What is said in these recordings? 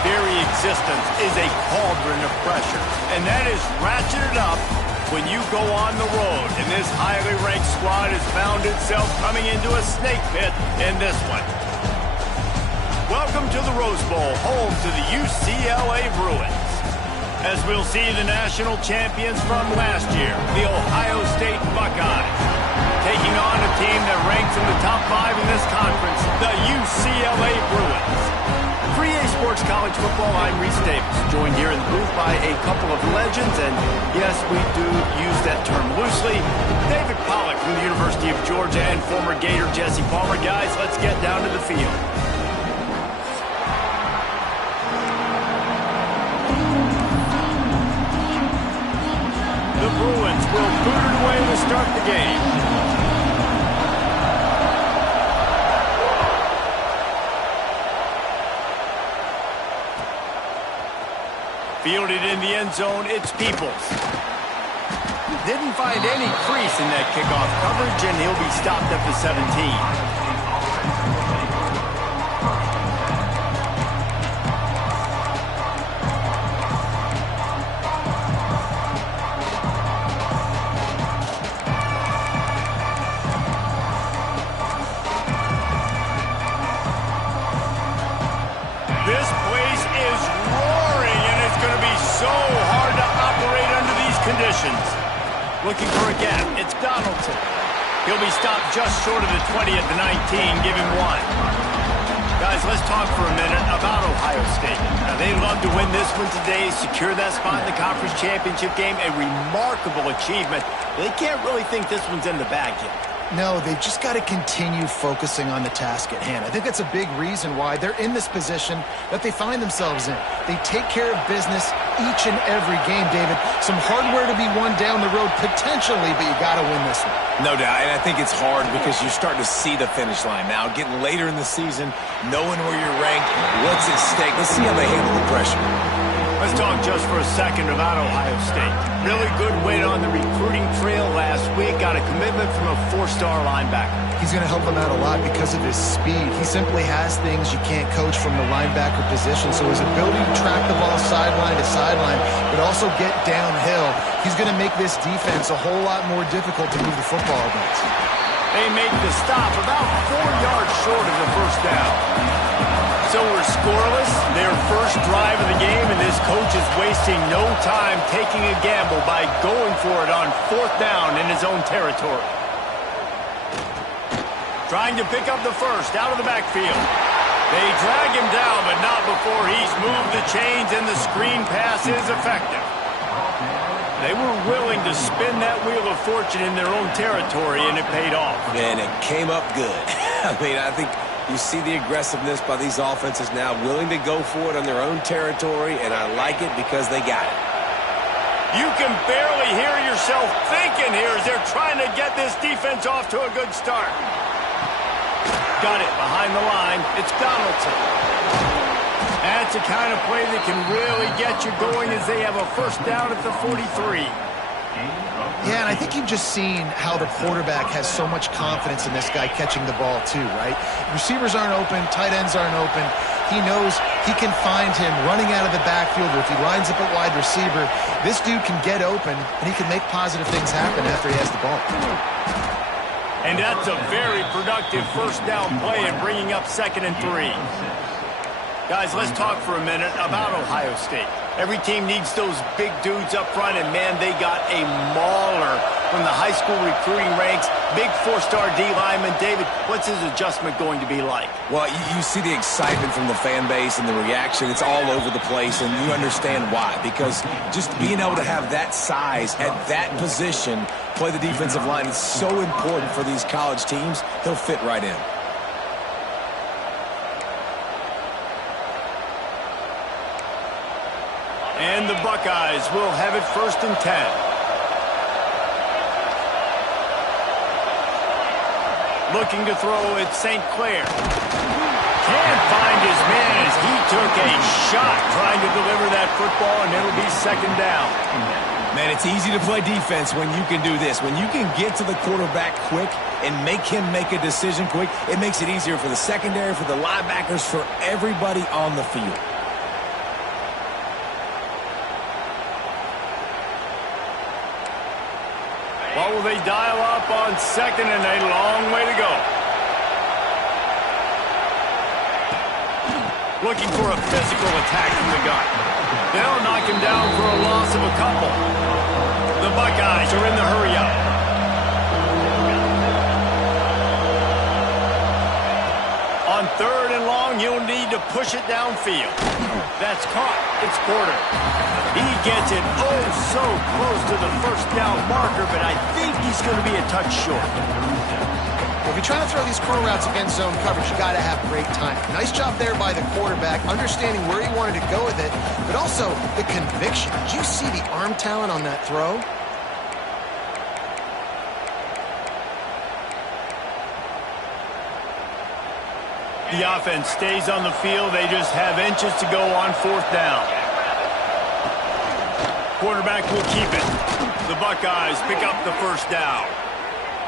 very existence is a cauldron of pressure, and that is ratcheted up when you go on the road. And this highly ranked squad has found itself coming into a snake pit in this one. Welcome to the Rose Bowl, home to the UCLA Bruins. As we'll see the national champions from last year, the Ohio State Buckeyes, taking on a team that ranks in the top 5 in this conference, the UCLA Bruins. For EA Sports College Football, I'm Reese Davis, joined here in the booth by a couple of legends, and yes, we do use that term loosely. David Pollack from the University of Georgia and former Gator Jesse Palmer. Guys, let's get down to the field. The Bruins will boot it away to start the game. Fielded in the end zone, it's Peoples. Didn't find any crease in that kickoff coverage, and he'll be stopped at the 17. This place is roaring, and it's going to be so hard to operate under these conditions. Looking for a gap. It's Donaldson. He'll be stopped just short of the 20 at the 19. Give him 1. Guys, let's talk for a minute about Ohio State. Now, they'd love to win this one today, secure that spot in the conference championship game. A remarkable achievement. They can't really think this one's in the bag yet. No, they've just got to continue focusing on the task at hand. I think that's a big reason why they're in this position that they find themselves in. They take care of business each and every game, David. Some hardware to be won down the road, potentially, but you got to win this one. No doubt, and I think it's hard because you're starting to see the finish line now. Getting later in the season, knowing where you're ranked, what's at stake. Let's see how they handle the pressure. Let's talk just for a second about Ohio State. Really good win on the recruiting trail last week. Got a commitment from a 4-star linebacker. He's going to help them out a lot because of his speed. He simply has things you can't coach from the linebacker position. So his ability to track the ball sideline to sideline, but also get downhill, he's going to make this defense a whole lot more difficult to move the football against. They make the stop about 4 yards short of the first down. So we're scoreless, their first drive of the game, and this coach is wasting no time taking a gamble by going for it on 4th down in his own territory. Trying to pick up the first out of the backfield. They drag him down, but not before he's moved the chains and the screen pass is effective. They were willing to spin that wheel of fortune in their own territory, and it paid off. And it came up good. I mean, I think you see the aggressiveness by these offenses now, willing to go for it on their own territory, and I like it because they got it. You can barely hear yourself thinking here as they're trying to get this defense off to a good start. Got it behind the line. It's Donaldson. That's the kind of play that can really get you going as they have a first down at the 43. Yeah, and I think you've just seen how the quarterback has so much confidence in this guy catching the ball too, right? Receivers aren't open, tight ends aren't open. He knows he can find him running out of the backfield, or if he lines up at wide receiver, this dude can get open, and he can make positive things happen after he has the ball. And that's a very productive first down play and bringing up 2nd and 3. Guys, let's talk for a minute about Ohio State. Every team needs those big dudes up front, and, man, they got a mauler from the high school recruiting ranks. Big 4-star D lineman. David, what's his adjustment going to be like? Well, you see the excitement from the fan base and the reaction. It's all over the place, and you understand why. Because just being able to have that size at that position, play the defensive line, is so important for these college teams. He'll fit right in. And the Buckeyes will have it 1st and 10. Looking to throw, it's St. Clair. Can't find his man as he took a shot trying to deliver that football, and it'll be 2nd down. Man, it's easy to play defense when you can do this. When you can get to the quarterback quick and make him make a decision quick, it makes it easier for the secondary, for the linebackers, for everybody on the field. What will they dial up on second and a long way to go? Looking for a physical attack from the gun. They'll knock him down for a loss of a couple. The Buckeyes are in the hurry-up. On third and long, he'll need to push it downfield. That's caught. It's Porter. He gets it so close to the first down marker, but I think he's going to be a touch short. If you're trying to throw these curl routes against zone coverage, you got to have great timing. Nice job there by the quarterback, understanding where he wanted to go with it, but also the conviction. Did you see the arm talent on that throw? The offense stays on the field. They just have inches to go on fourth down. Quarterback will keep it. The Buckeyes pick up the first down.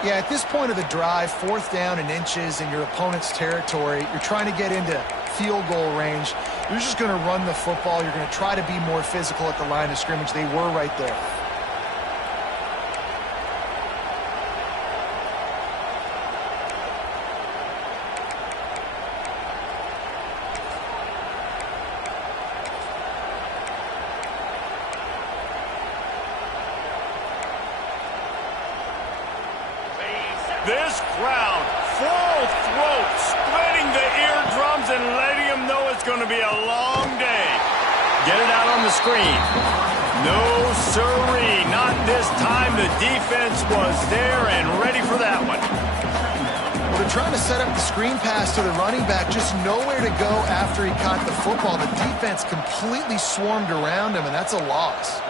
Yeah, at this point of the drive, fourth down and inches in your opponent's territory, you're trying to get into field goal range. You're just going to run the football. You're going to try to be more physical at the line of scrimmage. They were right there. This crowd, full throat, splitting the eardrums and letting them know it's going to be a long day. Get it out on the screen. No siree, not this time. The defense was there and ready for that one. Well, they're trying to set up the screen pass to the running back, just nowhere to go after he caught the football. The defense completely swarmed around him, and that's a loss.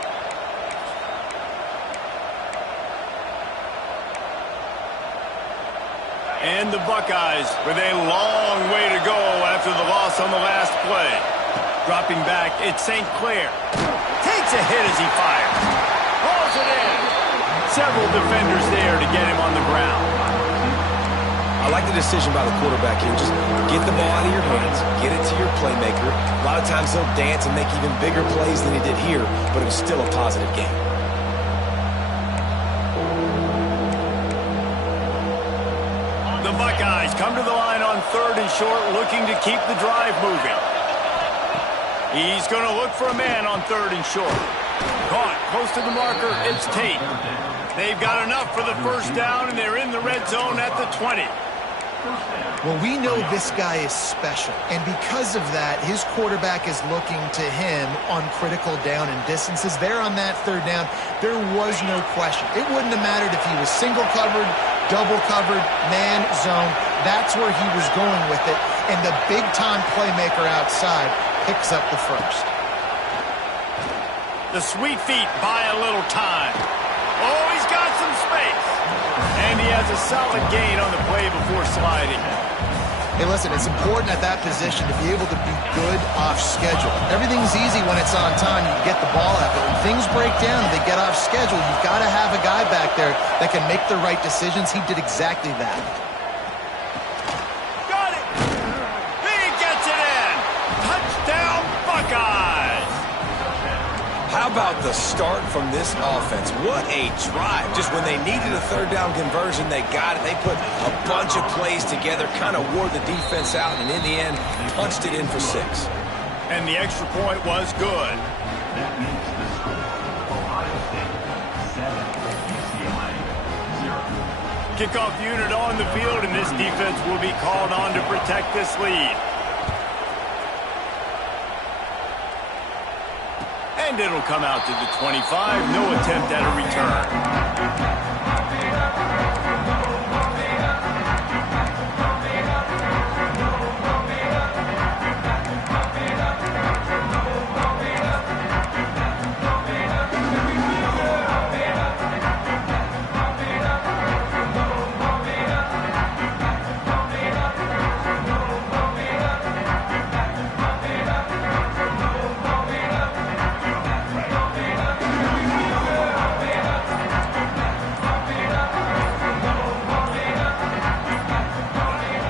And the Buckeyes with a long way to go after the loss on the last play. Dropping back, it's St. Clair. Takes a hit as he fires. Pulls it in. Several defenders there to get him on the ground. I like the decision by the quarterback here. Just get the ball out of your hands, get it to your playmaker. A lot of times he'll dance and make even bigger plays than he did here, but it was still a positive game. The Buckeyes come to the line on third and short, looking to keep the drive moving. He's going to look for a man on third and short. Caught close to the marker, it's Tate. They've got enough for the first down, and they're in the red zone at the 20. Well, we know this guy is special, and because of that, his quarterback is looking to him on critical down and distances. There on that third down, there was no question. It wouldn't have mattered if he was single covered, double covered, man, zone. That's where he was going with it, and the big-time playmaker outside picks up the first. The sweet feet buy a little time. Oh, he's got some space. And he has a solid gain on the play before sliding. Hey, listen, it's important at that position to be able to be good off schedule. Everything's easy when it's on time. You get the ball out. But when things break down and they get off schedule, you've got to have a guy back there that can make the right decisions. He did exactly that. Got it. He gets it in. Touchdown, Buckeyes. How about the start from this offense? What a drive. Just when they needed a third down conversion, they got it. They put a bunch of plays together, kind of wore the defense out, and in the end, punched it in for 6. And the extra point was good. Kickoff unit on the field, and this defense will be called on to protect this lead. And it'll come out to the 25. No attempt at a return.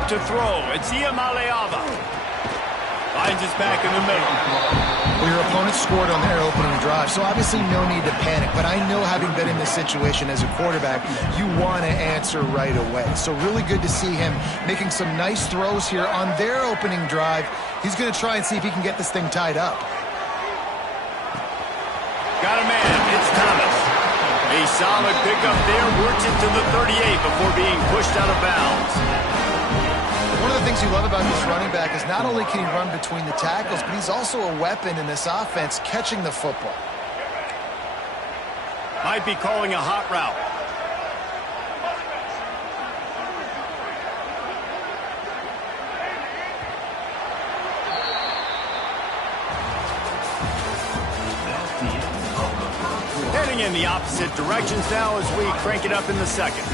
To throw, it's Iamaleava. Finds his back in the middle. Well, your opponent scored on their opening drive, so obviously no need to panic. But I know, having been in this situation as a quarterback, you want to answer right away. So really good to see him making some nice throws here on their opening drive. He's going to try and see if he can get this thing tied up. Got a man. It's Thomas. A solid pickup there. Works it to the 38 before being pushed out of bounds. One of the things you love about this running back is not only can he run between the tackles, but he's also a weapon in this offense catching the football. Might be calling a hot route. Heading in the opposite directions now as we crank it up in the second.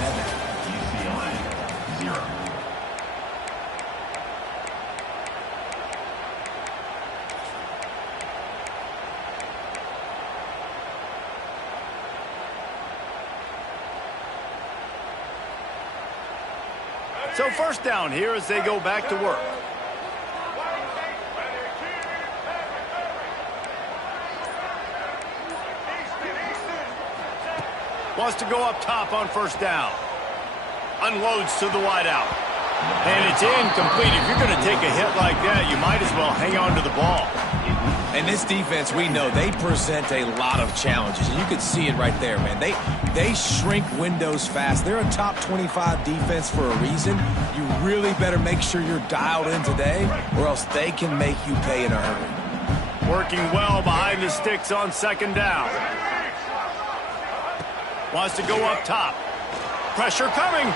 So first down here as they go back to work. Wants to go up top on first down. Unloads to the wideout. And it's incomplete. If you're going to take a hit like that, you might as well hang on to the ball. And this defense, we know, they present a lot of challenges. And you can see it right there, man. They shrink windows fast. They're a top 25 defense for a reason. You really better make sure you're dialed in today, or else they can make you pay in a hurry. Working well behind the sticks on second down. Wants to go up top. Pressure coming.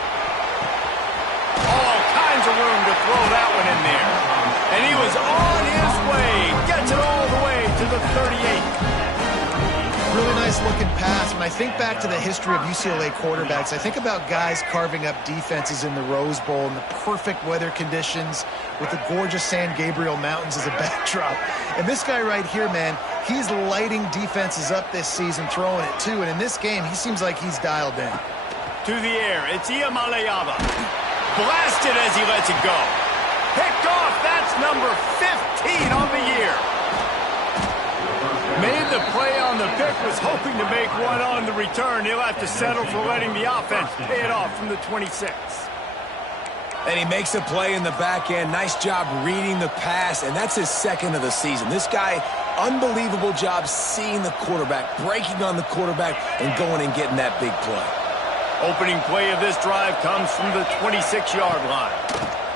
All kinds of room to throw that one in there. And he was on his way. Gets it all the way to the 38. Really nice looking pass. When I think back to the history of UCLA quarterbacks, I think about guys carving up defenses in the Rose Bowl in the perfect weather conditions with the gorgeous San Gabriel Mountains as a backdrop. And this guy right here, man, he's lighting defenses up this season, throwing it too. And in this game, he seems like he's dialed in. To the air, it's Iamaleava. Blasted as he lets it go. Picked off, that's number 15 on the year. Made the play on the pick, was hoping to make one on the return. He'll have to settle for letting the offense pay it off from the 26. And he makes a play in the back end. Nice job reading the pass, and that's his second of the season. This guy, unbelievable job seeing the quarterback, breaking on the quarterback, and going and getting that big play. Opening play of this drive comes from the 26-yard line.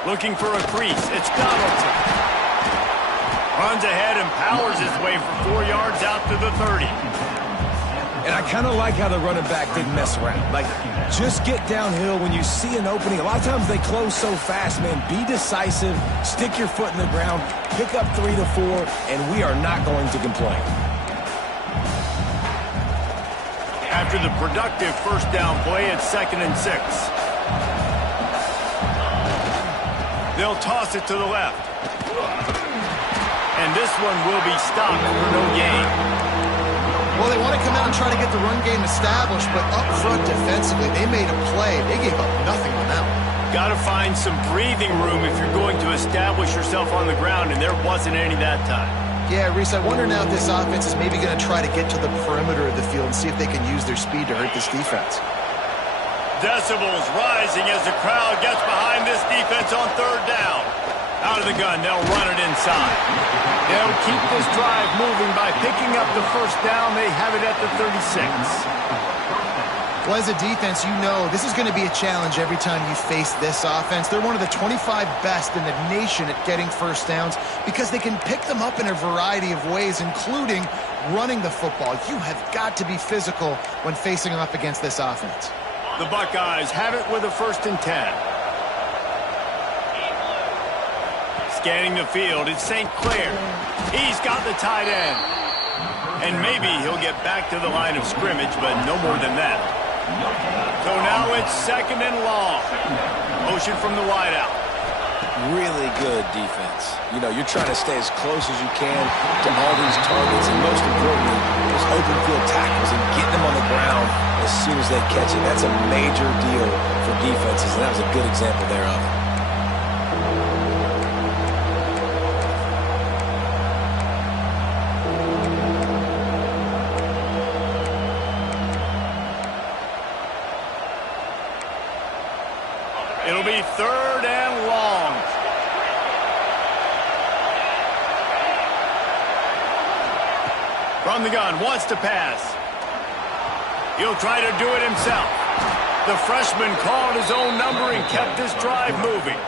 Looking for a crease, it's Donaldson. Runs ahead and powers his way for 4 yards out to the 30. And I kind of like how the running back didn't mess around. Like, just get downhill when you see an opening. A lot of times they close so fast, man. Be decisive, stick your foot in the ground, pick up 3 to 4, and we are not going to complain. After the productive first down play, it's 2nd and 6. They'll toss it to the left. And this one will be stopped for no gain. Well, they want to come out and try to get the run game established, but up front defensively, they made a play. They gave up nothing on that one. Got to find some breathing room if you're going to establish yourself on the ground, and there wasn't any that time. Yeah, Reese, I wonder now if this offense is maybe going to try to get to the perimeter of the field and see if they can use their speed to hurt this defense. Decibels rising as the crowd gets behind this defense on third down. Out of the gun, they'll run it inside. They'll keep this drive moving by picking up the first down. They have it at the 36. Well, as a defense, you know this is going to be a challenge every time you face this offense. They're one of the 25 best in the nation at getting first downs because they can pick them up in a variety of ways, including running the football. You have got to be physical when facing off against this offense. The Buckeyes have it with a 1st and 10. Scanning the field, it's St. Clair. He's got the tight end. And maybe he'll get back to the line of scrimmage, but no more than that. So now it's 2nd and long. Motion from the wideout. Really good defense. You know, you're trying to stay as close as you can to all these targets, and most importantly, those open field tackles and getting them on the ground as soon as they catch it. That's a major deal for defenses, and that was a good example thereof. be 3rd and long. From the gun, wants to pass. He'll try to do it himself. The freshman called his own number and kept this drive moving.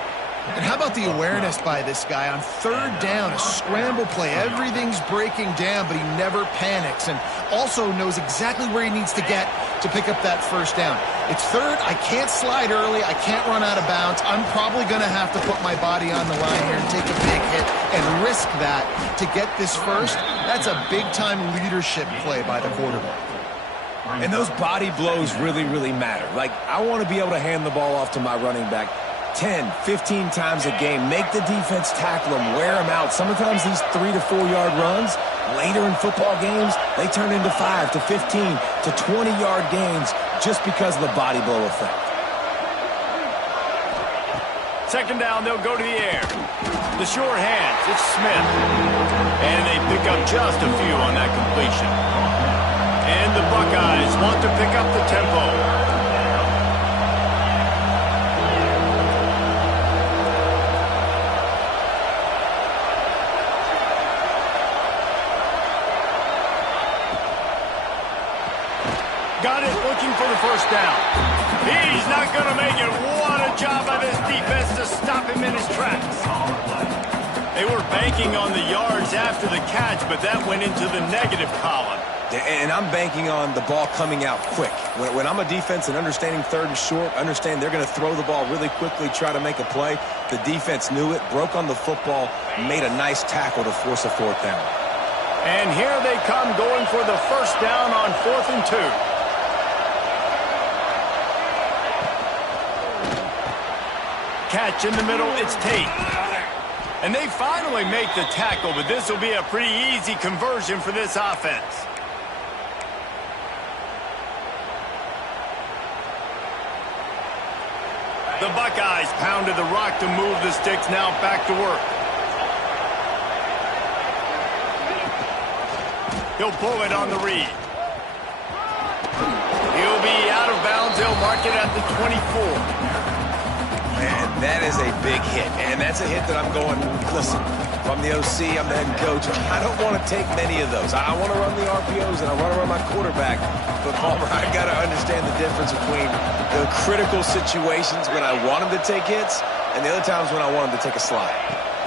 And how about the awareness by this guy on 3rd down, a scramble play. Everything's breaking down, but he never panics and also knows exactly where he needs to get to pick up that 1st down. It's 3rd. I can't slide early. I can't run out of bounds. I'm probably going to have to put my body on the line here and take a big hit and risk that to get this 1st. That's a big-time leadership play by the quarterback. And those body blows really, really matter. Like, I want to be able to hand the ball off to my running back 10, 15 times a game. Make the defense tackle him, wear him out. Sometimes these 3 to 4 yard runs, later in football games, they turn into 5 to 15 to 20 yard gains just because of the body blow effect. 2nd down, they'll go to the air. The sure hands, it's Smith. And they pick up just a few on that completion. And the Buckeyes want to pick up the tempo. Got it, looking for the 1st down. He's not going to make it. What a job by this defense to stop him in his tracks. They were banking on the yards after the catch, but that went into the negative column. And I'm banking on the ball coming out quick. When I'm a defense and understanding 3rd and short, understand they're going to throw the ball really quickly, try to make a play. The defense knew it, broke on the football, made a nice tackle to force a 4th down. And here they come going for the 1st down on 4th and 2. Catch in the middle, it's Tate. And they finally make the tackle, but this will be a pretty easy conversion for this offense. The Buckeyes pounded the rock to move the sticks, now back to work. He'll pull it on the read. He'll be out of bounds. They'll mark it at the 24. Man, that is a big hit. And that's a hit that I'm going, listen, if I'm the OC, I'm the head coach, I don't want to take many of those. I want to run the RPOs and I want to run my quarterback. But, Palmer, I've got to understand the difference between the critical situations when I want him to take hits and the other times when I want him to take a slide.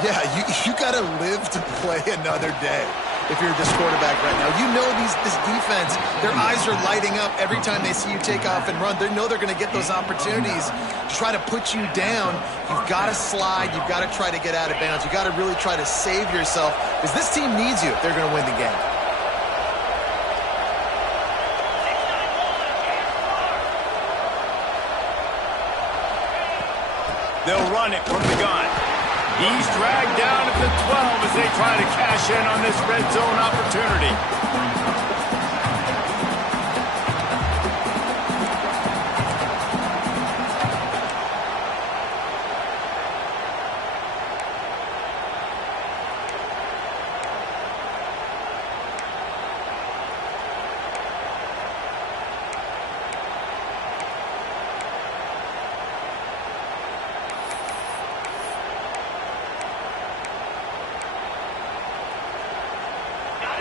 Yeah, you got to live to play another day. If you're this quarterback right now, you know this defense, their eyes are lighting up every time they see you take off and run. They know they're going to get those opportunities to try to put you down. You've got to slide. You've got to try to get out of bounds. You've got to really try to save yourself because this team needs you if they're going to win the game. They'll run it from the gun. He's dragged down at the 12 as they try to cash in on this red zone opportunity.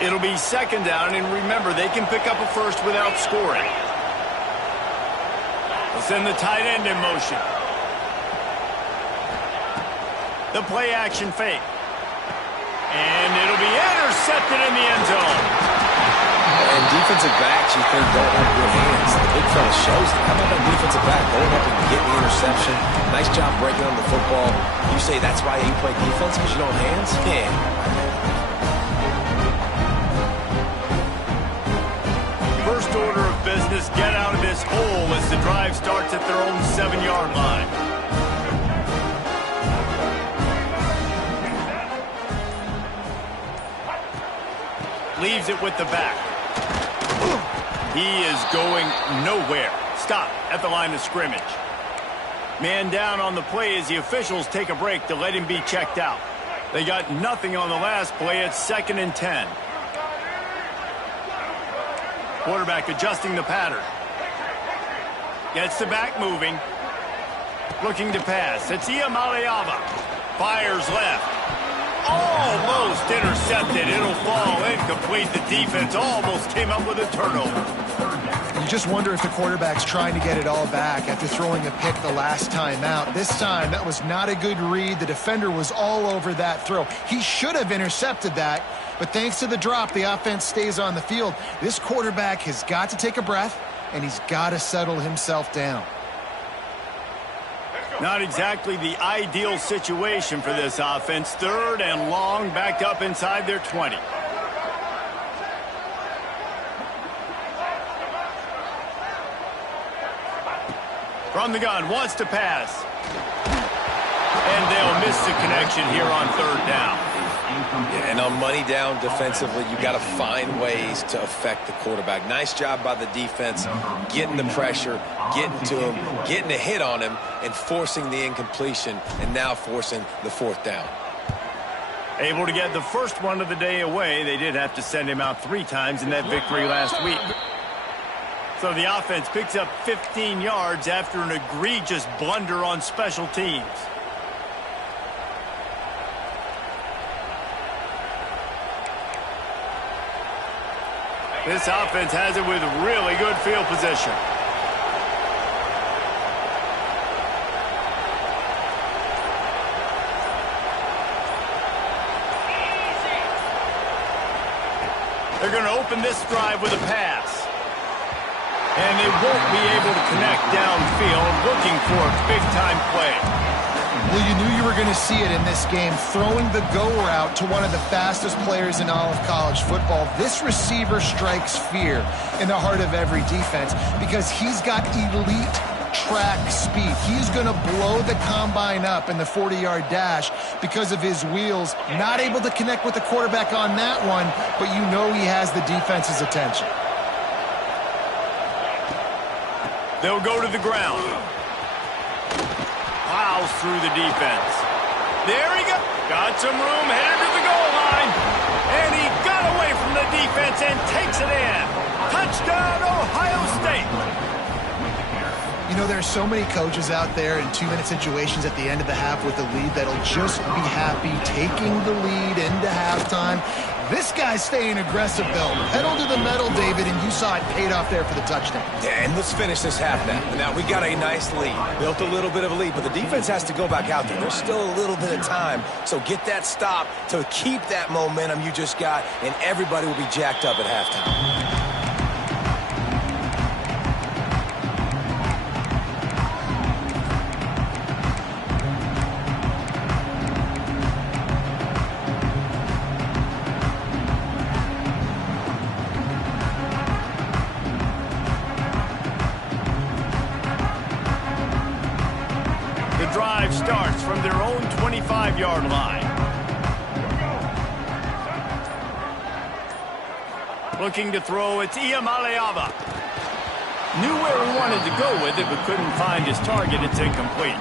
It'll be 2nd down, and remember, they can pick up a 1st without scoring. They'll send the tight end in motion. The play action fake. And it'll be intercepted in the end zone. And defensive backs, you think, don't have good hands. The big fella shows it. How about that defensive back going up and getting the interception? Nice job breaking on the football. You say that's why you play defense, because you don't have hands? Yeah. First order of business, get out of this hole as the drive starts at their own 7-yard line. Leaves it with the back. He is going nowhere. Stop at the line of scrimmage. Man down on the play as the officials take a break to let him be checked out. They got nothing on the last play. It's 2nd and 10. Quarterback adjusting the pattern. Gets the back moving. Looking to pass. It's Iamaleava. Fires left. Almost intercepted. It'll fall incomplete. The defense almost came up with a turnover. You just wonder if the quarterback's trying to get it all back after throwing a pick the last time out. This time, that was not a good read. The defender was all over that throw. He should have intercepted that, but thanks to the drop, the offense stays on the field. This quarterback has got to take a breath, and he's got to settle himself down. Not exactly the ideal situation for this offense. 3rd and long, backed up inside their 20. From the gun, wants to pass. And they'll miss the connection here on 3rd down. Yeah, and on money down defensively, you've got to find ways to affect the quarterback. Nice job by the defense, getting the pressure, getting to him, getting a hit on him, and forcing the incompletion, and now forcing the 4th down. Able to get the first one of the day away. They did have to send him out 3 times in that victory last week. So the offense picks up 15 yards after an egregious blunder on special teams. This offense has it with really good field position. They're going to open this drive with a pass. And they won't be able to connect downfield, looking for a big-time play. Well, you knew you were going to see it in this game, throwing the go route to one of the fastest players in all of college football. This receiver strikes fear in the heart of every defense because he's got elite track speed. He's going to blow the combine up in the 40-yard dash because of his wheels. Not able to connect with the quarterback on that one, but you know he has the defense's attention. They'll go to the ground. Plows through the defense. There he goes. Got some room, headed to the goal line. And he got away from the defense and takes it in. Touchdown, Ohio State. You know, there's so many coaches out there in 2-minute situations at the end of the half with the lead that'll just be happy taking the lead into halftime. This guy's staying aggressive, though. Pedal to the metal, David, and you saw it paid off there for the touchdown. Yeah, and let's finish this half now. Now, we got a nice lead. Built a little bit of a lead, but the defense has to go back out there. There's still a little bit of time. So get that stop to keep that momentum you just got, and everybody will be jacked up at halftime. Drive starts from their own 25-yard line. Looking to throw, it's Iamaleava. Knew where he wanted to go with it, but couldn't find his target. It's incomplete.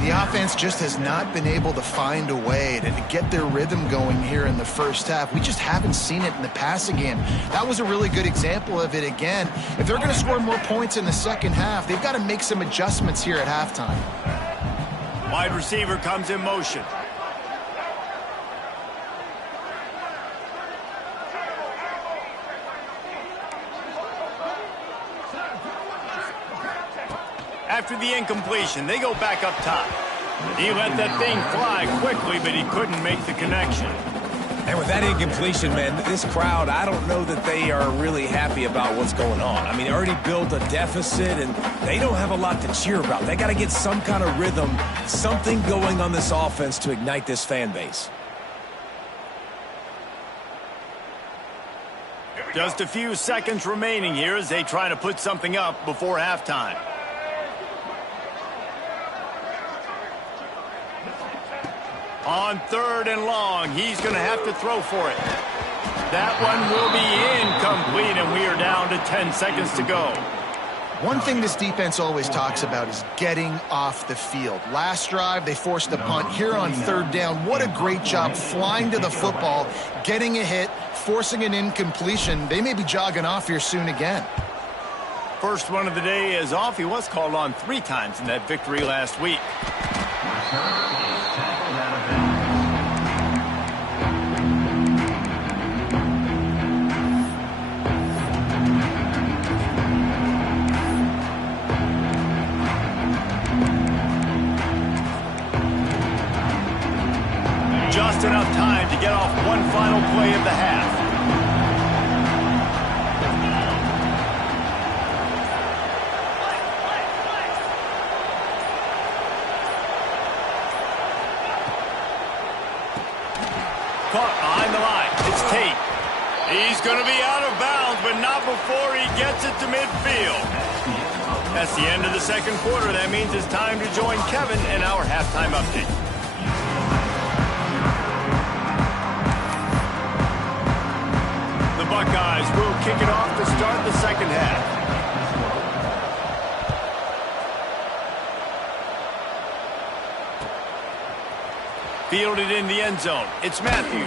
The offense just has not been able to find a way to get their rhythm going here in the first half. We just haven't seen it in the passing game. That was a really good example of it again. If they're going to score more points in the second half, they've got to make some adjustments here at halftime. Wide receiver comes in motion. After the incompletion, they go back up top. He let that thing fly quickly, but he couldn't make the connection. And with that incompletion, man, this crowd, I don't know that they are really happy about what's going on. I mean, they already built a deficit, and they don't have a lot to cheer about. They got to get some kind of rhythm, something going on this offense to ignite this fan base. Just a few seconds remaining here as they try to put something up before halftime. On 3rd and long, he's going to have to throw for it. That one will be incomplete, and we are down to 10 seconds to go. One thing this defense always talks about is getting off the field. Last drive, they forced the punt. Here on 3rd down, what a great job flying to the football, getting a hit, forcing an incompletion. They may be jogging off here soon again. first one of the day is off. He was called on 3 times in that victory last week. Just enough time to get off one final play of the half. Caught behind the line. It's Tate. He's going to be out of bounds, but not before he gets it to midfield. That's the end of the second quarter. That means it's time to join Kevin in our halftime update. The Buckeyes will kick it off to start the second half. Fielded in the end zone. It's Matthews.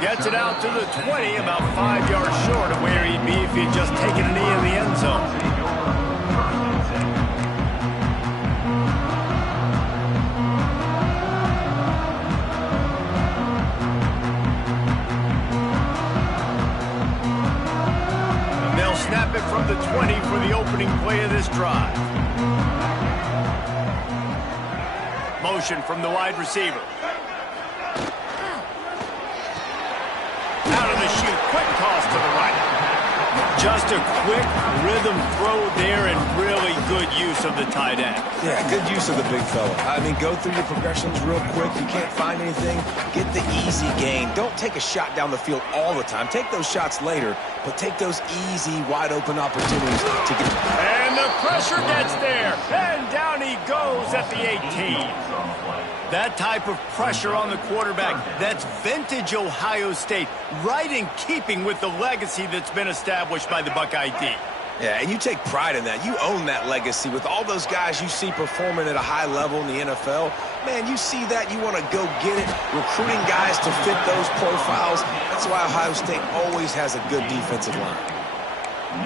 Gets it out to the 20, about 5 yards short of where he'd be if he'd just taken a knee in the end zone. Snap it from the 20 for the opening play of this drive. Motion from the wide receiver. Out of the chute, quick toss to the right. Just a quick rhythm throw there and really good use of the tight end. Yeah, good use of the big fella. I mean, go through your progressions real quick. You can't find anything, get the easy gain. Don't take a shot down the field all the time. Take those shots later, but take those easy, wide-open opportunities to get... And the pressure gets there, and down he goes at the 18. That type of pressure on the quarterback, that's vintage Ohio State, right in keeping with the legacy that's been established by the Buckeye D. Yeah, and you take pride in that. You own that legacy with all those guys you see performing at a high level in the NFL. Man, you see that, you want to go get it, recruiting guys to fit those profiles. That's why Ohio State always has a good defensive line.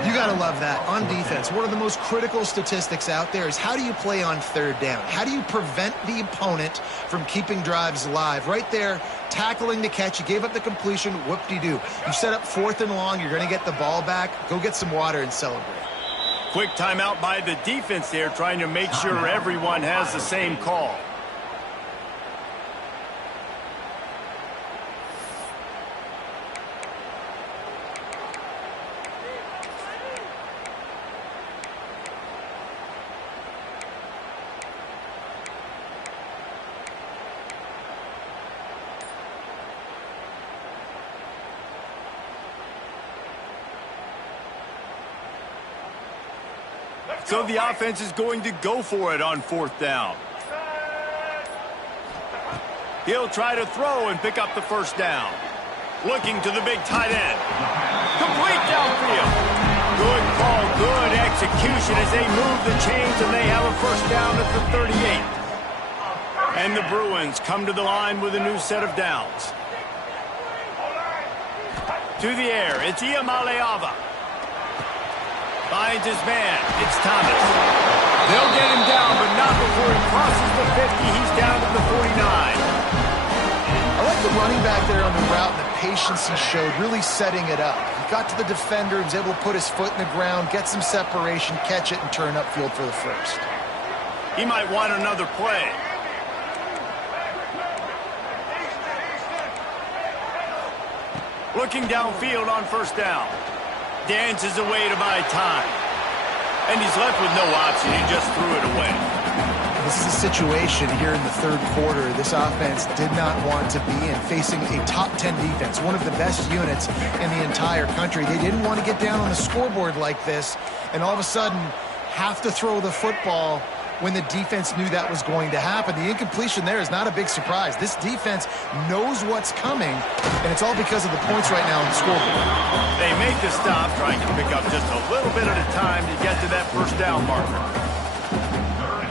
You got to love that. On defense, one of the most critical statistics out there is how do you play on third down? How do you prevent the opponent from keeping drives alive? Right there, tackling the catch. You gave up the completion. Whoop-de-doo. You set up 4th and long. You're going to get the ball back. Go get some water and celebrate. Quick timeout by the defense there, trying to make sure everyone has the same call. So the offense is going to go for it on 4th down. He'll try to throw and pick up the first down. Looking to the big tight end. Complete downfield. Good call, good execution as they move the chains and they have a first down at the 38. And the Bruins come to the line with a new set of downs. To the air, it's Iamaleava. Finds his man. It's Thomas. They'll get him down, but not before he crosses the 50. He's down to the 49. I like the running back there on the route and the patience he showed, really setting it up. He got to the defender, he was able to put his foot in the ground, get some separation, catch it, and turn upfield for the first. He might want another play. Looking downfield on first down. Dances away to buy time. And he's left with no option. He just threw it away. This is a situation here in the third quarter this offense did not want to be in, facing a top 10 defense, one of the best units in the entire country. They didn't want to get down on the scoreboard like this and all of a sudden have to throw the football when the defense knew that was going to happen. The incompletion there is not a big surprise. This defense knows what's coming, and it's all because of the points right now on the scoreboard. They make the stop, trying to pick up just a little bit at a time to get to that first down marker.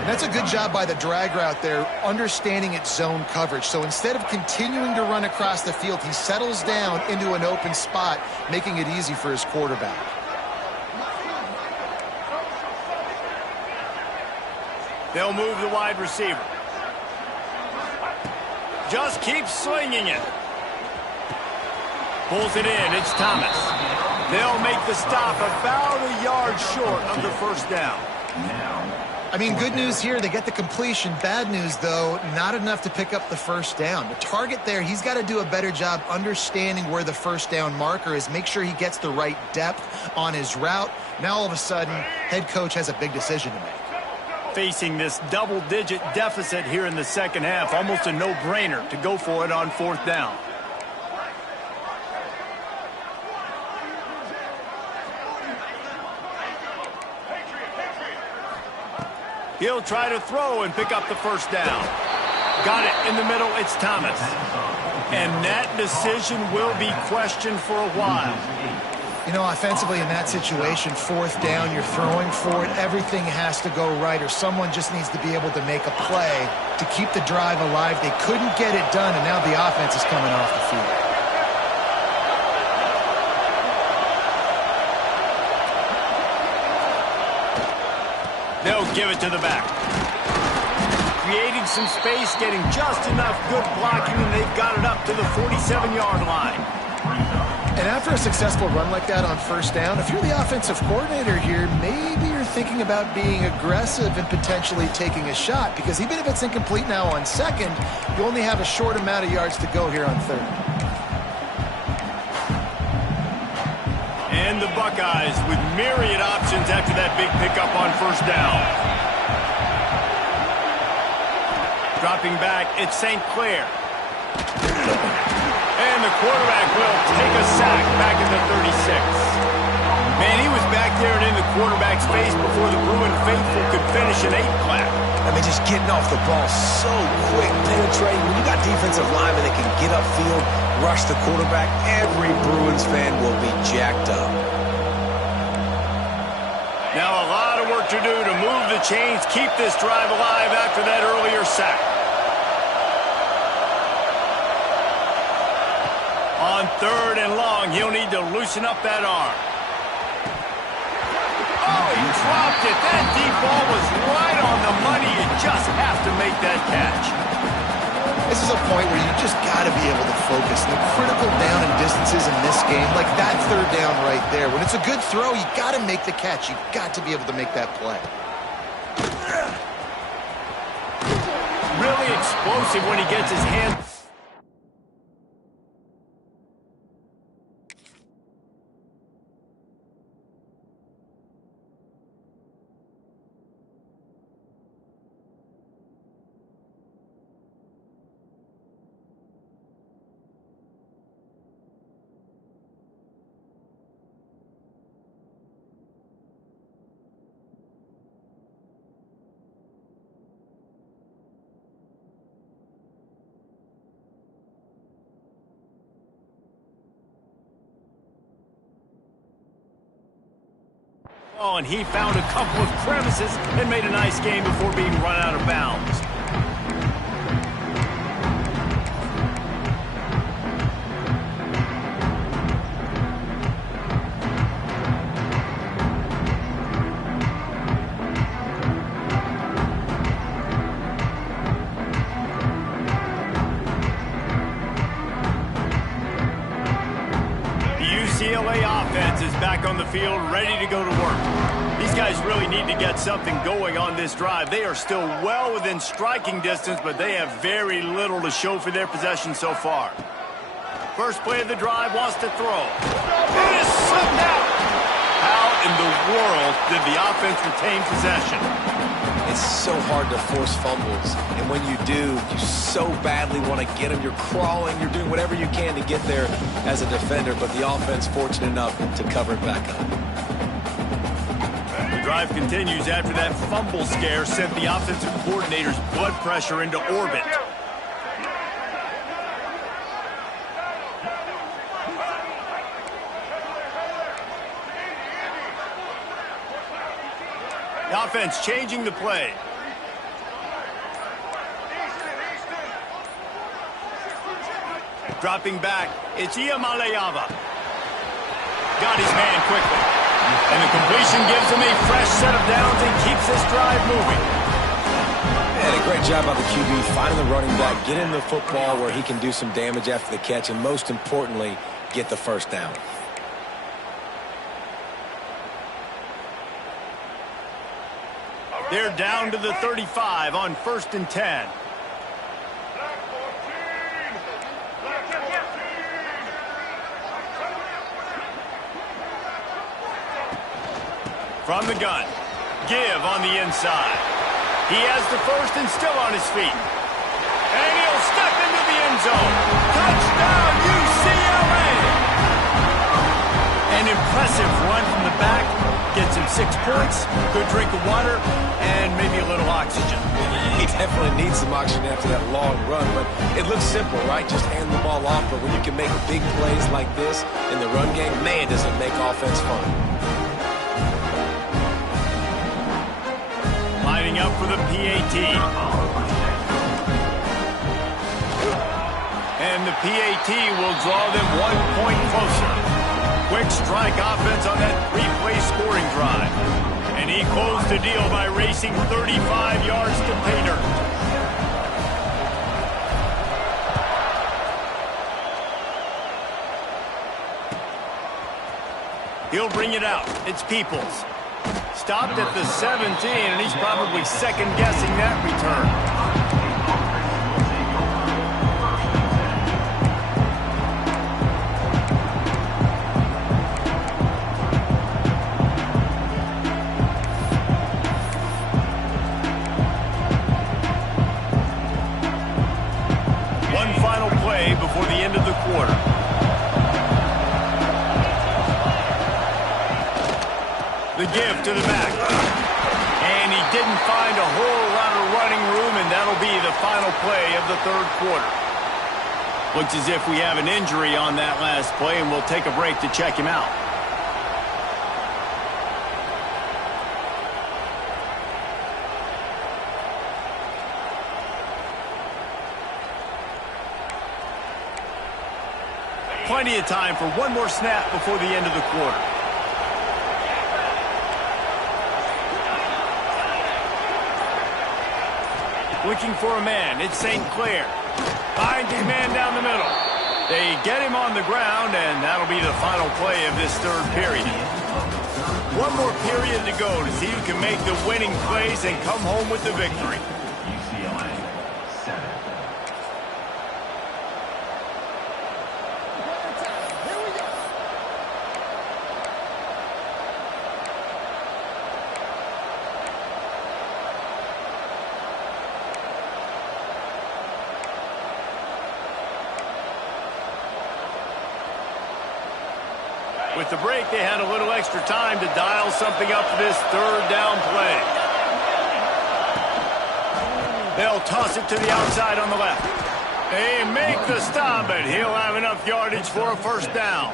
And that's a good job by the drag route there, understanding its zone coverage. So instead of continuing to run across the field, he settles down into an open spot, making it easy for his quarterback. They'll move the wide receiver. Just keep slinging it. Pulls it in. It's Thomas. They'll make the stop about a yard short of the first down. I mean, good news here, they get the completion. Bad news, though, not enough to pick up the first down. The target there, he's got to do a better job understanding where the first down marker is, make sure he gets the right depth on his route. Now, all of a sudden, head coach has a big decision to make. Facing this double-digit deficit here in the second half, almost a no-brainer to go for it on fourth down. He'll try to throw and pick up the first down. Got it in the middle. It's Thomas. And that decision will be questioned for a while. You know, offensively in that situation, fourth down, you're throwing for it. Everything has to go right, or someone just needs to be able to make a play to keep the drive alive. They couldn't get it done, and now the offense is coming off the field. They'll give it to the back. Creating some space, getting just enough good blocking, and they've got it up to the 47-yard line. And after a successful run like that on first down, if you're the offensive coordinator here, maybe you're thinking about being aggressive and potentially taking a shot, because even if it's incomplete now on second, you only have a short amount of yards to go here on third. And the Buckeyes with myriad options after that big pickup on first down. Dropping back, it's St. Clair. And the quarterback will take a sack back at the 36. Man, he was back there and in the quarterback's face before the Bruin faithful could finish an 8-clap. I mean, just getting off the ball so quick, penetrating. When you got defensive linemen that can get upfield, rush the quarterback, every Bruins fan will be jacked up. Now a lot of work to do to move the chains, keep this drive alive after that earlier sack. On third and long, he'll need to loosen up that arm. Oh, he dropped it. That deep ball was right on the money. You just have to make that catch. This is a point where you just got to be able to focus. The critical down and distances in this game, like that third down right there. When it's a good throw, you got to make the catch. You've got to be able to make that play. Really explosive when he gets his hand. Oh, and he found a couple of crevices and made a nice game before being run out of bounds. UCLA offense is back on the field, ready to go to work. These guys really need to get something going on this drive. They are still well within striking distance, but they have very little to show for their possession so far. First play of the drive, wants to throw. It is slipped out. How in the world did the offense retain possession? It's so hard to force fumbles, and when you do, you so badly want to get them. You're crawling, you're doing whatever you can to get there as a defender, but the offense fortunate enough to cover it back up. The drive continues after that fumble scare sent the offensive coordinator's blood pressure into orbit. The offense changing the play. Dropping back, it's Iamaleava. Got his man quickly. And the completion gives him a fresh set of downs and keeps this drive moving. Great job by the QB, finding the running back, getting the football where he can do some damage after the catch, and most importantly, get the first down. They're down to the 35 on 1st and 10. From the gun, Give on the inside. He has the first and still on his feet. And he'll step into the end zone. Touchdown, UCLA! An impressive run from the back. Gets him 6 points, good drink of water, and maybe a little oxygen. He definitely needs some oxygen after that long run, but it looks simple, right? Just hand the ball off, but when you can make big plays like this in the run game, man, does it make offense fun. Lining up for the PAT. And the PAT will draw them 1 point closer. Quick strike offense on that 3-play scoring drive. And he closed the deal by racing 35 yards to pay dirt. He'll bring it out. It's Peoples. Stopped at the 17, and he's probably second-guessing that return. Before the end of the quarter. The give to the back. And he didn't find a whole lot of running room, and that'll be the final play of the 3rd quarter. Looks as if we have an injury on that last play, and we'll take a break to check him out. Plenty of time for one more snap before the end of the quarter. Looking for a man. It's St. Clair. Finds his man down the middle. They get him on the ground, and that'll be the final play of this 3rd period. One more period to go to see who can make the winning plays and come home with the victory. With the break, they had a little extra time to dial something up for this 3rd down play. They'll toss it to the outside on the left. They make the stop, but he'll have enough yardage for a 1st down.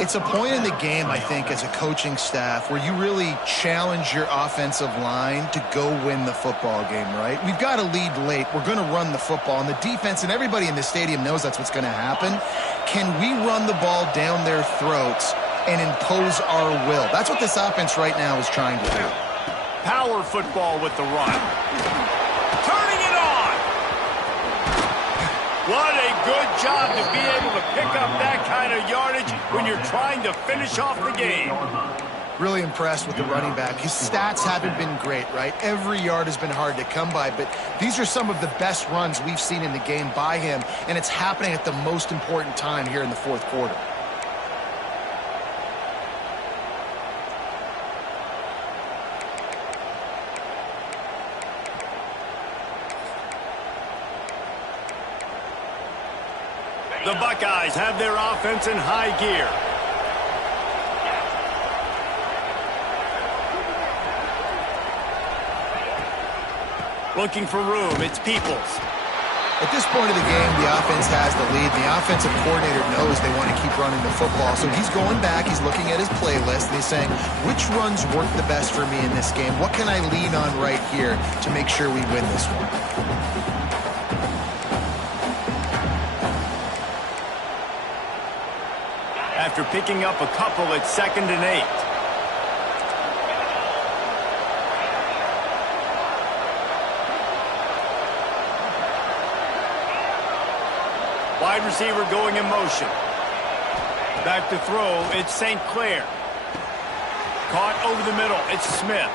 It's a point in the game, I think, as a coaching staff where you really challenge your offensive line to go win the football game, right? We've got to lead late. We're going to run the football, and the defense and everybody in the stadium knows that's what's going to happen. Can we run the ball down their throats and impose our will? That's what this offense right now is trying to do. Power football with the run. Turning it on! What a good job to be able to pick up that kind of yardage when you're trying to finish off the game. Really impressed with the running back. His stats haven't been great, right? Every yard has been hard to come by, but these are some of the best runs we've seen in the game by him, and it's happening at the most important time here in the 4th quarter. The Buckeyes have their offense in high gear. Looking for room, it's Peoples. At this point of the game, the offense has the lead. The offensive coordinator knows they want to keep running the football. So he's going back, he's looking at his playlist, and he's saying, which runs work the best for me in this game? What can I lean on right here to make sure we win this one? After picking up a couple, it's 2nd and 8. Wide receiver going in motion. Back to throw, it's St. Clair. Caught over the middle, it's Smith.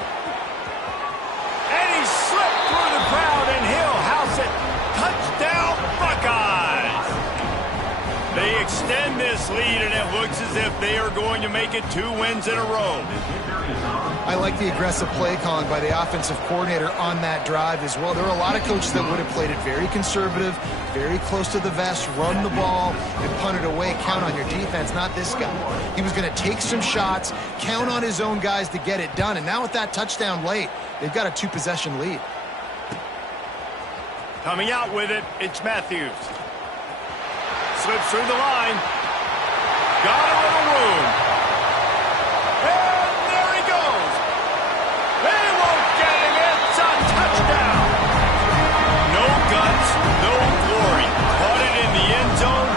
And he slipped through the crowd, and he'll house it. Touchdown, Buckeyes! They extend this lead, and it looks as if they are going to make it 2 wins in a row. I like the aggressive play calling by the offensive coordinator on that drive as well. There are a lot of coaches that would have played it very conservative, very close to the vest, run the ball, and punt it away. Count on your defense, not this guy. He was going to take some shots, count on his own guys to get it done. And now with that touchdown late, they've got a 2-possession lead. Coming out with it, it's Matthews. Slips through the line. Got a little room. And there he goes. They won't get him. It's a touchdown. No guts, no glory. Caught it in the end zone.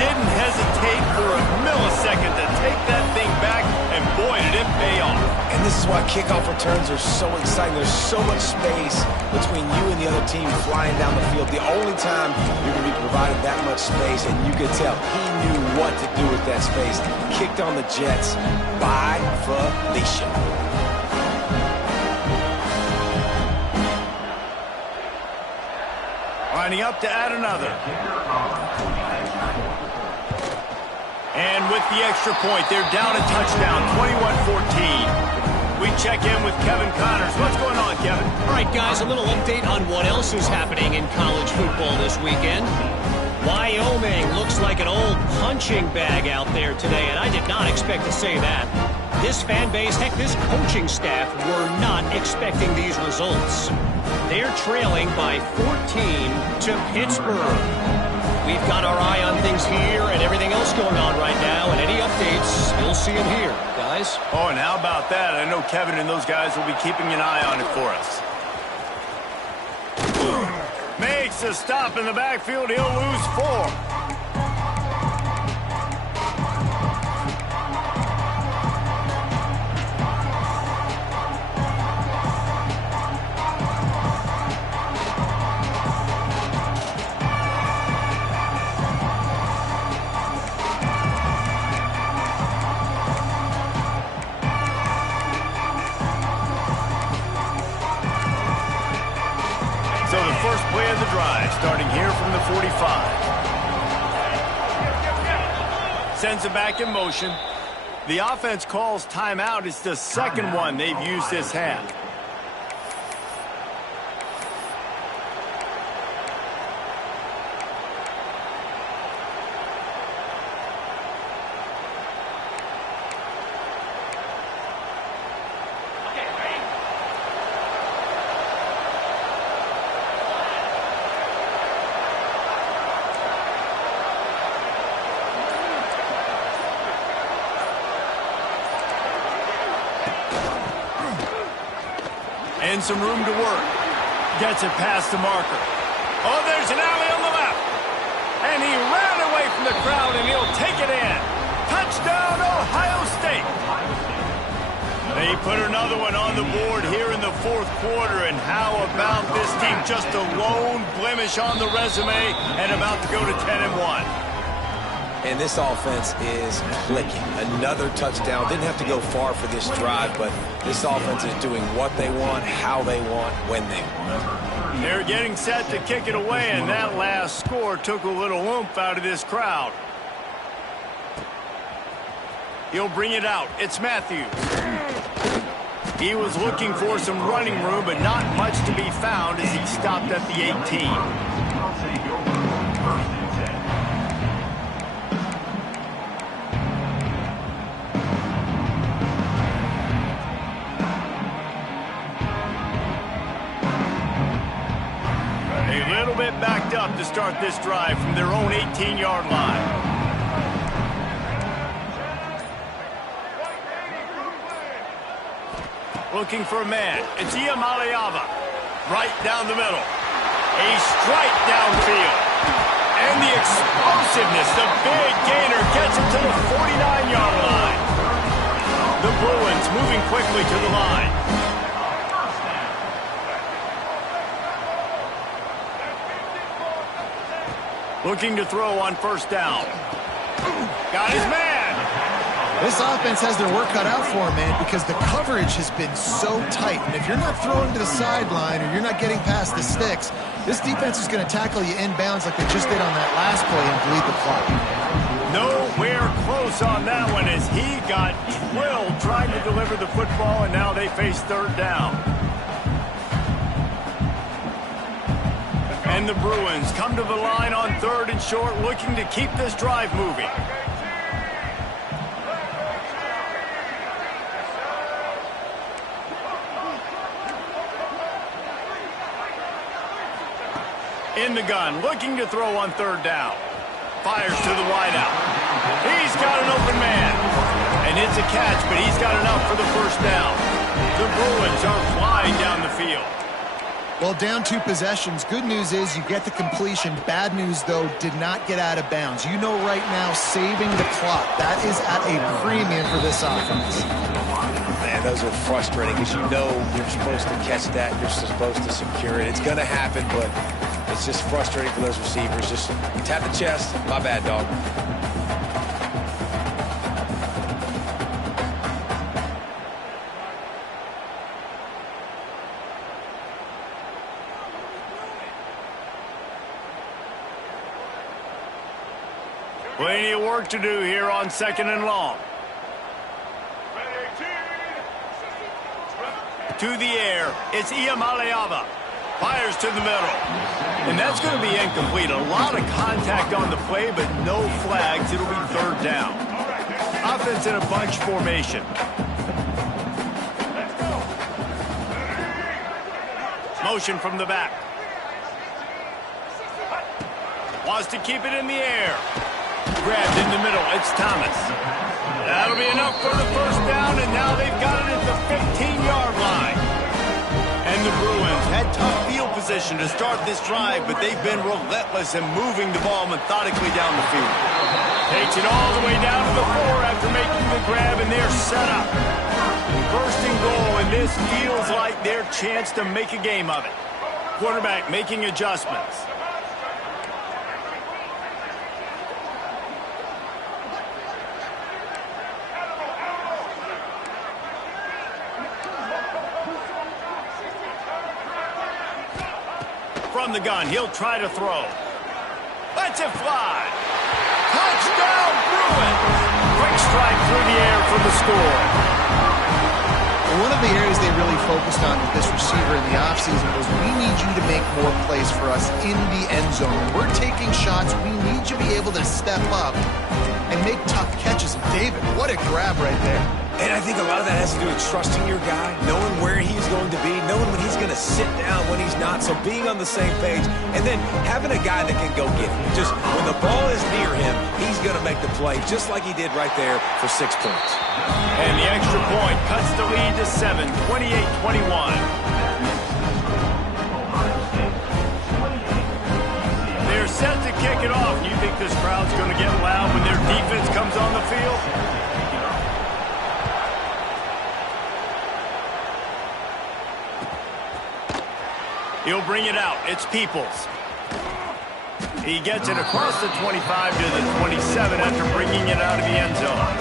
Didn't hesitate for a millisecond to take that thing back. And boy, did it pay off. And this is why kickoff returns are so exciting. There's so much space between you and the other team flying down the field. The only time you're going to be provided that much space, and you could tell he knew what to do with that space. Kicked on the Jets by Felicia. Lining up to add another. And with the extra point, they're down a touchdown, 21-14. We check in with Kevin Connors. What's going on, Kevin? All right, guys, a little update on what else is happening in college football this weekend. Wyoming looks like an old punching bag out there today, and I did not expect to say that. This fan base, heck, this coaching staff were not expecting these results. They're trailing by 14 to Pittsburgh. We've got our eye on things here and everything else going on right now, and any updates, you'll see them here, guys. Oh, and how about that? I know Kevin and those guys will be keeping an eye on it for us. Makes a stop in the backfield. He'll lose 4. So the first play of the drive, starting here from the 45. Sends it back in motion. The offense calls timeout. It's the second one they've used this half. And some room to work. Gets it past the marker. Oh, there's an alley on the left. And he ran away from the crowd, and he'll take it in. Touchdown, Ohio State. They put another one on the board here in the fourth quarter. And how about this team? Just a lone blemish on the resume and about to go to 10-1. And this offense is clicking. Another touchdown. Didn't have to go far for this drive, but this offense is doing what they want, how they want, when they want. They're getting set to kick it away, and that last score took a little oomph out of this crowd. He'll bring it out. It's Matthews. He was looking for some running room, but not much to be found as he stopped at the 18. Backed up to start this drive from their own 18-yard line. Looking for a man. It's Iamaleava. Right down the middle. A strike downfield. And the explosiveness, the big gainer gets it to the 49-yard line. The Bruins moving quickly to the line. Looking to throw on first down. Got his man. This offense has their work cut out for them, man, because the coverage has been so tight. And if you're not throwing to the sideline or you're not getting past the sticks, this defense is going to tackle you inbounds like they just did on that last play and bleed the clock. Nowhere close on that one as he got drilled trying to deliver the football, and now they face third down. And the Bruins come to the line on third and short, looking to keep this drive moving. In the gun, looking to throw on third down. Fires to the wideout. He's got an open man. And it's a catch, but he's got enough for the first down. The Bruins are flying down the field. Well, down 2 possessions. Good news is you get the completion. Bad news, though, did not get out of bounds. You know right now, saving the clock. That is at a premium for this offense. Man, those are frustrating because you know you're supposed to catch that. You're supposed to secure it. It's going to happen, but it's just frustrating for those receivers. Just tap the chest. My bad, dog. Plenty of work to do here on second and long. To the air, it's Iamaleava. Fires to the middle. And that's going to be incomplete. A lot of contact on the play, but no flags. It'll be third down. Offense in a bunch formation. Motion from the back. Wants to keep it in the air. Grabbed in the middle. It's Thomas. That'll be enough for the first down, and now they've got it at the 15-yard line. And the Bruins had tough field position to start this drive, but they've been relentless in moving the ball methodically down the field. Takes it all the way down to the 4 after making the grab, and they're set up. First and goal, and this feels like their chance to make a game of it. Quarterback making adjustments. From the gun, he'll try to throw. Lets it fly. Touchdown, Bruins! Quick strike through the air for the score. One of the areas they really focused on with this receiver in the offseason was we need you to make more plays for us in the end zone. When we're taking shots, we need you to be able to step up and make tough catches. And David, what a grab right there. And I think a lot of that has to do with trusting your guy, knowing where he's going to be, knowing when he's going to sit down, when he's not, so being on the same page, and then having a guy that can go get it. Just when the ball is near him, he's going to make the play, just like he did right there for 6 points. And the extra point cuts the lead to 7, 28-21. They're set to kick it off. You think this crowd's going to get loud when their defense comes on the field? He'll bring it out. It's Peoples. He gets it across the 25 to the 27 after bringing it out of the end zone.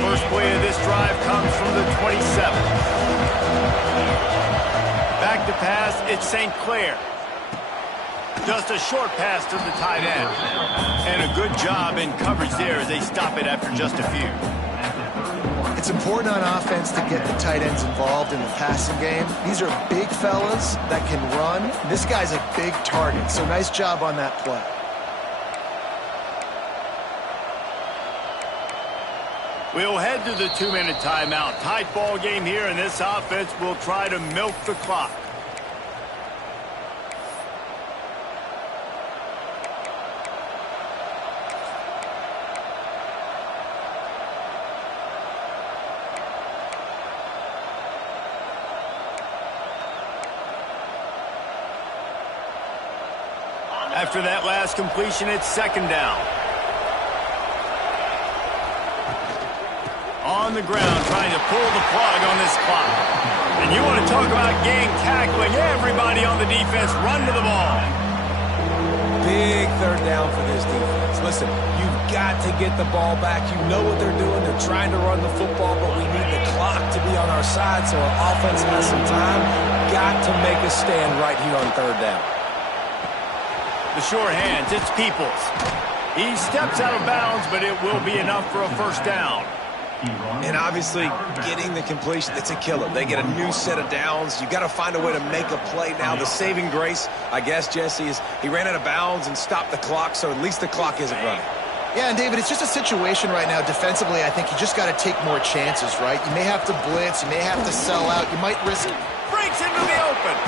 First play of this drive comes from the 27. Back to pass, it's St. Clair. Just a short pass to the tight end. And a good job in coverage there as they stop it after just a few. It's important on offense to get the tight ends involved in the passing game. These are big fellas that can run. This guy's a big target, so nice job on that play. We'll head to the 2-minute timeout. Tight ball game here, and this offense will try to milk the clock. After that last completion, it's second down. On the ground, trying to pull the plug on this clock. And you want to talk about gang tackling. Everybody on the defense run to the ball. Big third down for this defense. Listen, you've got to get the ball back. You know what they're doing. They're trying to run the football, but we need the clock to be on our side so our offense has some time. Got to make a stand right here on third down. The sure hands, it's Peoples. He steps out of bounds, but it will be enough for a first down. And obviously, getting the completion, it's a killer. They get a new set of downs. You've got to find a way to make a play now. The saving grace, I guess, Jesse, is he ran out of bounds and stopped the clock, so at least the clock isn't running. Yeah, and David, it's just a situation right now defensively. I think you just got to take more chances, right? You may have to blitz. You may have to sell out. You might risk... Breaks into the open.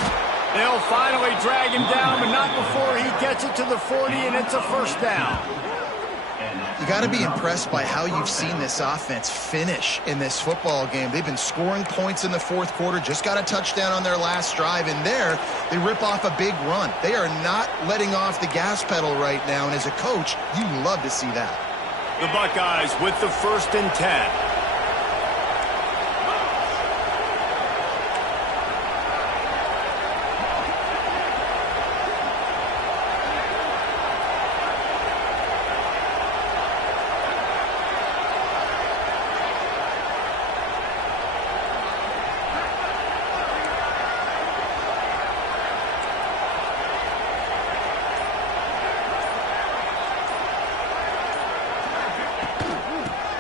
They'll finally drag him down, but not before he gets it to the 40, and it's a first down. You got to be impressed by how you've seen this offense finish in this football game. They've been scoring points in the fourth quarter, just got a touchdown on their last drive, and there they rip off a big run. They are not letting off the gas pedal right now, and as a coach, you love to see that. The Buckeyes with the 1st and 10.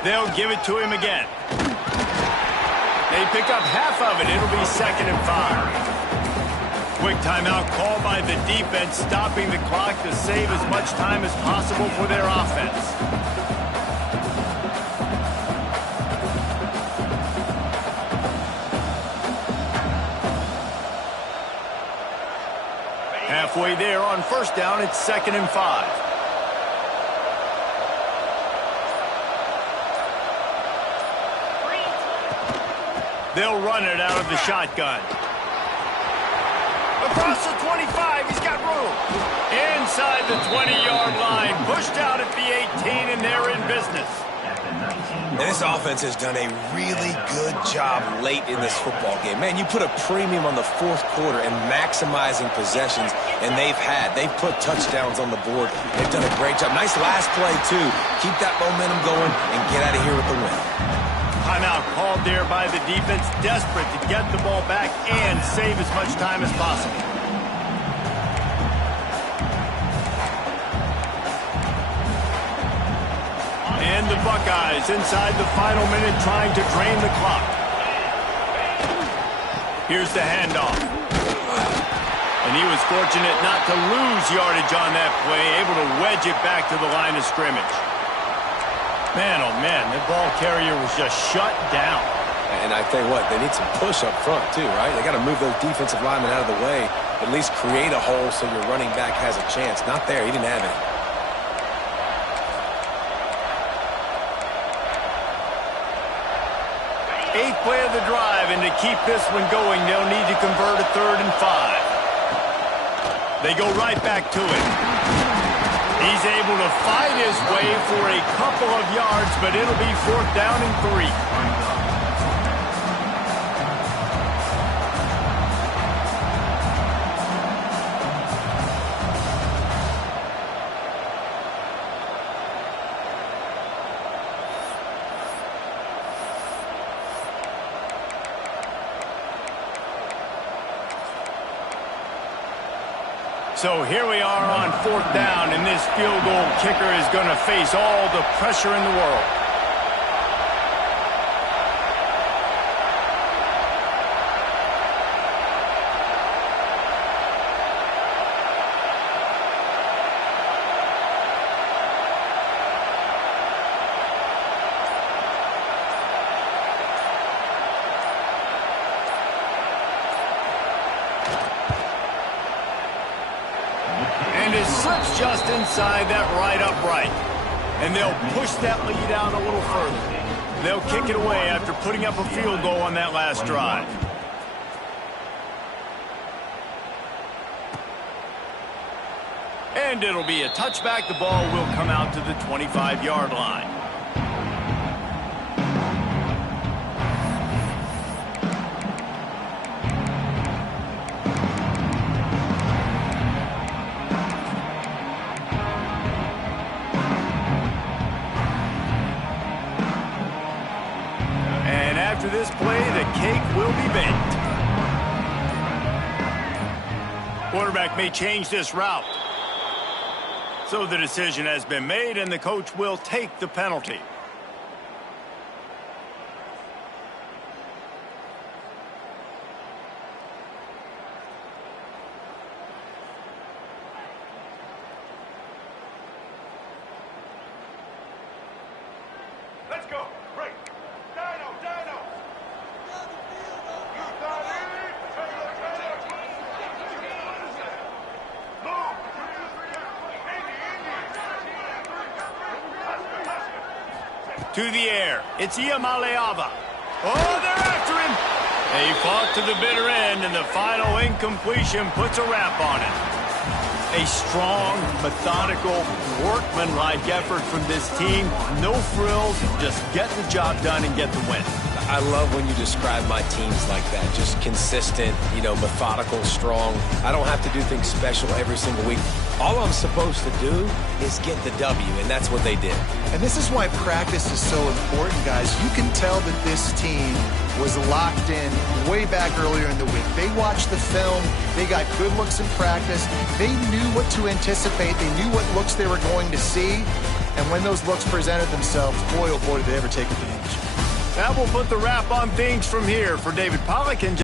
They'll give it to him again. They pick up half of it. It'll be 2nd and 5. Quick timeout called by the defense, stopping the clock to save as much time as possible for their offense. Halfway there on first down, it's 2nd and 5. They'll run it out of the shotgun. Across the 25, he's got room. Inside the 20-yard line, pushed out at the 18, and they're in business. And this offense has done a really good job late in this football game. Man, you put a premium on the fourth quarter and maximizing possessions, and they've put touchdowns on the board. They've done a great job. Nice last play, too. Keep that momentum going and get out of here with the win. Timeout called there by the defense, desperate to get the ball back and save as much time as possible. And the Buckeyes inside the final minute trying to drain the clock. Here's the handoff. And he was fortunate not to lose yardage on that play, able to wedge it back to the line of scrimmage. Man, oh man, the ball carrier was just shut down. And I tell you what, they need some push up front too, right? They got to move those defensive linemen out of the way, at least create a hole so your running back has a chance. Not there, he didn't have it. Eighth play of the drive, and to keep this one going, they'll need to convert a 3rd and 5. They go right back to it. He's able to fight his way for a couple of yards, but it'll be 4th down and 3. So here we are on 4th down, and this field goal kicker is going to face all the pressure in the world. It slips just inside that right upright. And they'll push that lead out a little further. They'll kick it away after putting up a field goal on that last drive. And it'll be a touchback. The ball will come out to the 25-yard line. And after this play, the cake will be baked. Quarterback may change this route. So the decision has been made, and the coach will take the penalty. Let's go. Break. Dino, Dino. To the air. It's Iamaleava. Oh, they're after him. They fought to the bitter end, and the final incompletion puts a wrap on it. A strong, methodical, workmanlike effort from this team. No frills, just get the job done and get the win. I love when you describe my teams like that. Just consistent, methodical, strong. I don't have to do things special every single week. All I'm supposed to do is get the W, and that's what they did. And this is why practice is so important, guys. You can tell that this team was locked in way back earlier in the week. They watched the film. They got good looks in practice. They knew what to anticipate. They knew what looks they were going to see. And when those looks presented themselves, boy, oh boy, did they ever take advantage. That will put the wrap on things from here. For David Pollack and